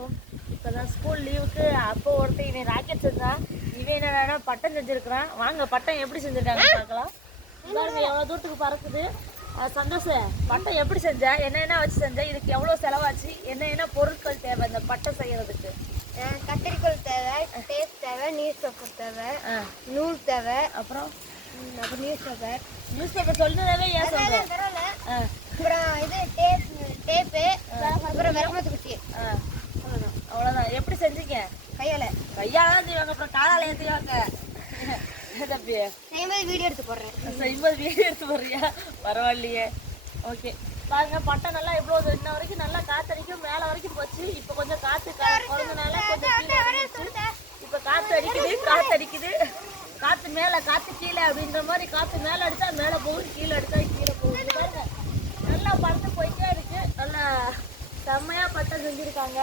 அனைவருக்கும். இப்போதான் ஸ்கூல் லீவுக்கு அப்போ ஒருத்தர் இவன் ராக்கெட் செஞ்சான், இவன் என்னன்னா பட்டம் செஞ்சுருக்கிறான். வாங்க பட்டம் எப்படி செஞ்சுருக்காங்கன்னு பார்க்கலாம். பாருங்க எவ்வளோ தூரத்துக்கு பறக்குது. சந்தோஷம், பட்டம் எப்படி செஞ்ச, என்ன வச்சு செஞ்ச, இதுக்கு எவ்வளோ செலவாச்சு, என்ன பொருட்கள் தேவை இந்த பட்டம் செய்யறதுக்கு? கத்திரிக்கோல் தேவை, டேப் தேவை, நியூஸ் பேப்பர் தேவை, நூல் தேவை, அப்புறம் நியூஸ் பேப்பர் சொல்லுறதே ஏன் சொல்றேன். அப்புறம் இது டேப்பு, அப்புறம் விரமத்து குச்சி. அவ்வளோதான். எப்படி செஞ்சீங்க? கையால செய்வாங்க, அப்புறம் காலால ஏற்றுவாங்க. தம்பி செய்யும்போது வீடியோ எடுத்து போடுறியா? பரவாயில்லையே. ஓகே பாருங்க, பட்டம் நல்லா இவ்வளோ இன்ன வரைக்கும் நல்லா காத்தடிக்கும், மேலே வரைக்கும் போச்சு. இப்போ கொஞ்சம் காற்று குறைஞ்சனால கொஞ்சம் கீழே இறங்கிடுச்சு. இப்போ காற்று காற்று மேலே காற்று கீழே அப்படின்ற மாதிரி. காற்று மேலே அடித்தா மேலே போகுது, கீழே அடித்தா கீழே போகுது. பாருங்க நல்லா பறந்து போயிட்டே இருக்கு. நல்லா செம்மையாக பட்டம் செஞ்சுருக்காங்க.